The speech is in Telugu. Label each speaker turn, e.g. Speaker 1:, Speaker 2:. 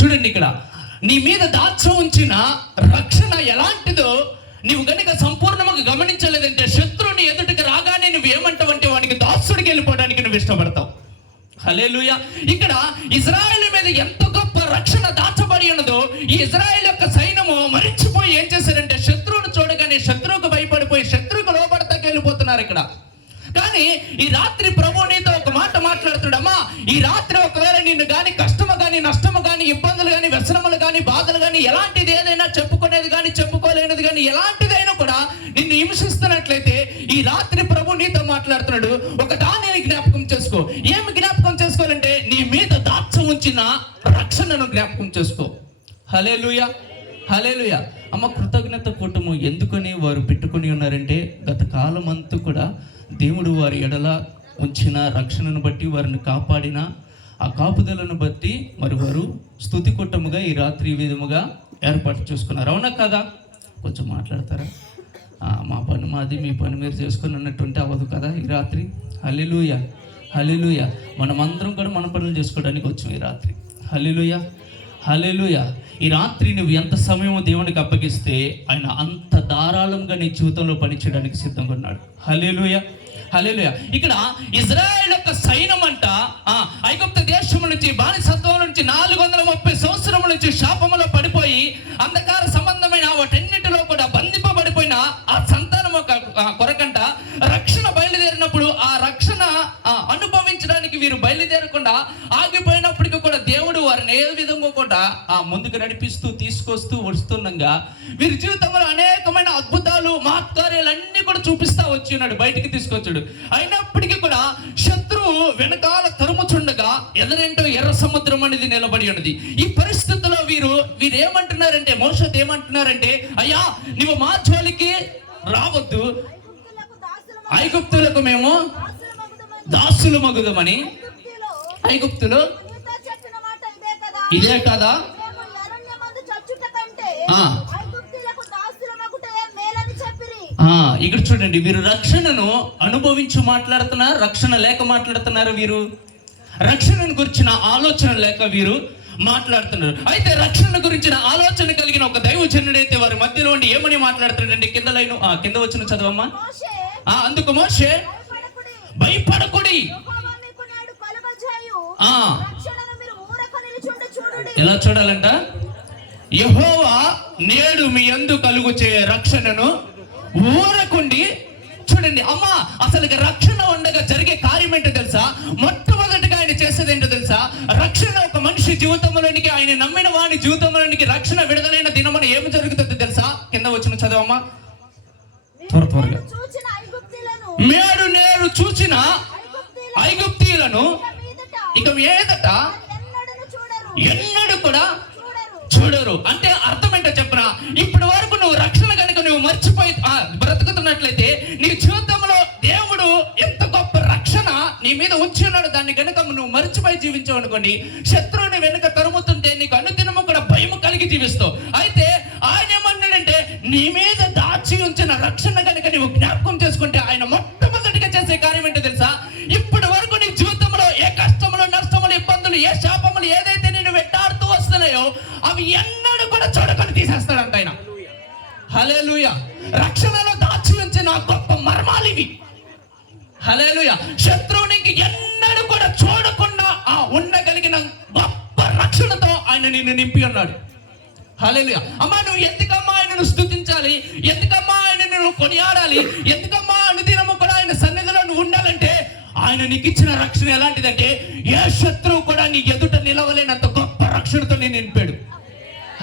Speaker 1: చూడండి ఇక్కడ. నీ మీద దాచ ఉంచిన రక్షణ ఎలాంటిదో నీవు గనుక సంపూర్ణంగా గమనించలేదంటే శత్రువుని ఎదుటికి రాగానే నువ్వు ఏమంటావంటే వాడికి దాసుడికి వెళ్ళిపోవడానికి నువ్వు ఇష్టపడతావు. హలేలుయ ఇక్కడ ఇజ్రాయెల్ మీద ఎంత గొప్ప రక్షణ దాచబడి ఉన్నదో ఈ ఇజ్రాయెల్ యొక్క సైన్యము మరిచిపోయి ఏం చేశారంటే శత్రువును చూడగానే శత్రువుకు భయపడిపోయి శత్రువుకు లోపడతాకి వెళ్ళిపోతున్నారు ఇక్కడ. కానీ ఈ రాత్రి ప్రభు నీతో ఒక మాట మాట్లాడుతున్నాడమ్మా ఈ రాత్రి ఒకవేళ నిన్ను గాని కానీ నష్టము కానీ ఇబ్బందులు కానీ వ్యసనములు కానీ బాధలు కానీ ఎలాంటిది ఏదైనా చెప్పుకునేది కానీ చెప్పుకోలేనిది కానీ ఎలాంటిదైనా కూడా నిన్ను హింసిస్తున్నట్లయితే ఈ రాత్రి ప్రభు నీతో మాట్లాడుతున్నాడు. ఒక దానిని జ్ఞాపకం చేసుకో. ఏమి జ్ఞాపకం చేసుకోవాలంటే నీ మీద దాచ ఉంచిన రక్షణను జ్ఞాపకం చేసుకో. హలే హలేలుయ హలేలుయ అమ్మ కృతజ్ఞత కూటము ఎందుకని వారు పెట్టుకుని ఉన్నారంటే గత కాలం అంతా కూడా దేవుడు వారి ఎడల ఉంచిన రక్షణను బట్టి వారిని కాపాడిన ఆ కాపుదలను బట్టి మరి వారు స్థుతి కూటముగా ఈ రాత్రి విధముగా ఏర్పాటు చేసుకున్నారు. అవునా కదా? కొంచెం మాట్లాడతారా? మా పని మాది మీ పని మీరు చేసుకుని అన్నట్టుంటే అవ్వదు కదా ఈ రాత్రి? హలిలుయ హలిలుయ మనమందరం కూడా మన పనులు చేసుకోవడానికి వచ్చాం ఈ రాత్రి. హలిలుయ హలిలుయ ఈ రాత్రి నువ్వు ఎంత సమయం దేవునికి అప్పగిస్తే ఆయన అంత ధారాళంగా నీ జీవితంలో పనిచేయడానికి సిద్ధంగా ఉన్నాడు. హలిలుయ హలేలుయ ఇక్కడ ఇజ్రాయెల్ యొక్క సైన్యం అంట ఐగుప్త నుంచి శాపములో పడిపోయి అంధకార సంబంధమైన వాటన్నిటిలో కూడా బంధింపబడిపోయిన ఆ సంతానం ఒక కొరకంట. రక్షణ బయలుదేరినప్పుడు ఆ రక్షణ అనుభవించడానికి వీరు బయలుదేరకుండా ఆగిపోయినప్పటికీ కూడా దేవుడు వారిని ఏ విధంగా కూడా ఆ ముందుకు నడిపిస్తూ తీసుకొస్తూ వస్తుండగా వీరి జీవితంలో అనేకమైన అద్భుతాలు మహత్కార్యాలన్నీ కూడా చూపిస్తా వచ్చి ఉన్నాడు బయటికి తీసుకొచ్చాడు. అయినప్పటికీ కూడా శత్రువు వెనకాల ఎదరేంటో ఎర్ర సముద్రం అనేది నిలబడి ఉన్నది. ఈ పరిస్థితుల్లో వీరు వీరు ఏమంటున్నారంటే మోసత్ ఏమంటున్నారంటే అయ్యా నువ్వు మా జోలికి రావద్దు.
Speaker 2: ఐగుప్తులకు
Speaker 1: మేము దాసులు మగుదమని
Speaker 2: ఐగుప్తులు ఇదే కదా?
Speaker 1: ఇక్కడ చూడండి వీరు రక్షణను అనుభవించి మాట్లాడుతున్నారు రక్షణ లేక మాట్లాడుతున్నారు వీరు. రక్షణను గురించిన ఆలోచన లేక వీరు మాట్లాడుతున్నారు. అయితే రక్షణ గురించిన ఆలోచన కలిగిన ఒక దైవజనుడైతే వారి మధ్యలో ఉండి ఏమని మాట్లాడుతున్నాడండి? కింద లైను ఆ, కింద వచ్చిన చదవమ్మా. అందుకు మోషే
Speaker 2: భయపడకుడి.
Speaker 1: ఎలా చూడాలంట? యహోవా నేడు మీ అందు కలుగు చే రక్షణను ఊరకుండి చూడండి. అమ్మా అసలు రక్షణ ఉండగా జరిగే కార్యం ఏంటో తెలుసా? మొట్టమొదటిగా రక్షణ ఒక మనిషి జీవితంలోనికి ఆయన నమ్మిన వాని జీవితంలోనికి రక్షణ విడుదలైన దినమున ఏమి జరుగుతుందో తెలుసా? కింద వచ్చిన చదవమ్మా. త్వర త్వరగా.
Speaker 2: నేను చూచిన ఐగుప్తులను.
Speaker 1: మేడు నేడు చూసిన
Speaker 2: ఐగుప్తుల
Speaker 1: ఐగుప్తీయులను
Speaker 2: మీదట
Speaker 1: ఇక
Speaker 2: చూడరు.
Speaker 1: ఎన్నడూ కూడా
Speaker 2: చూడరు.
Speaker 1: అంటే అర్థం ఏంటో చెప్పనా? ఇప్పటి వరకు నువ్వు రక్షణ కనుక నువ్వు మర్చిపోయి బ్రతుకుతున్నట్లయితే దాన్ని కనుక నువ్వు మర్చిపోయి జీవించావు అనుకోండి శత్రువుని వెనుక తరుముతుంటే నీకు అనుదినము కూడా భయం కలిగి జీవిస్తావు. అయితే ఆయన ఏమన్నాడంటే నీ మీద దాచి ఉంచిన రక్షణ కనుక నువ్వు జ్ఞాపకం చేసుకుంటే ఆయన మొట్టమొదటిగా చేసే కార్యం ఏంటో తెలుసా? ఇప్పటి వరకు నీ జీవితంలో ఏ కష్టములు నష్టములు ఇబ్బందులు ఏ శాపములు ఏదైతే నేను వెంటాడుతూ వస్తున్నాయో అవి ఎన్నడూ కూడా చూడకొని తీసేస్తాడంట ఆయన. హలేలుయ రక్షణలో దాచి ఉంచిన గొప్ప మర్మాలు ఇవి హలేలుయ శత్రువునికి ఎన్నడూ కూడా చూడకుండా ఆ ఉండగలిగిన గొప్ప రక్షణతో ఆయన నిన్ను నింపి ఉన్నాడు. హలేలుయ అమ్మా నువ్వు ఎందుకమ్మా ఆయనను స్తుతించాలి? ఎందుకమ్మా ఆయన నువ్వు కొనియాడాలి? ఎందుకమ్మా అనుదినము కూడా ఆయన సన్నిధిలో నువ్వు ఉండాలంటే ఆయన నీకు ఇచ్చిన రక్షణ ఎలాంటిదంటే ఏ శత్రువు కూడా నీ ఎదుట నిలవలేనంత గొప్ప రక్షణతో నేను నింపాడు.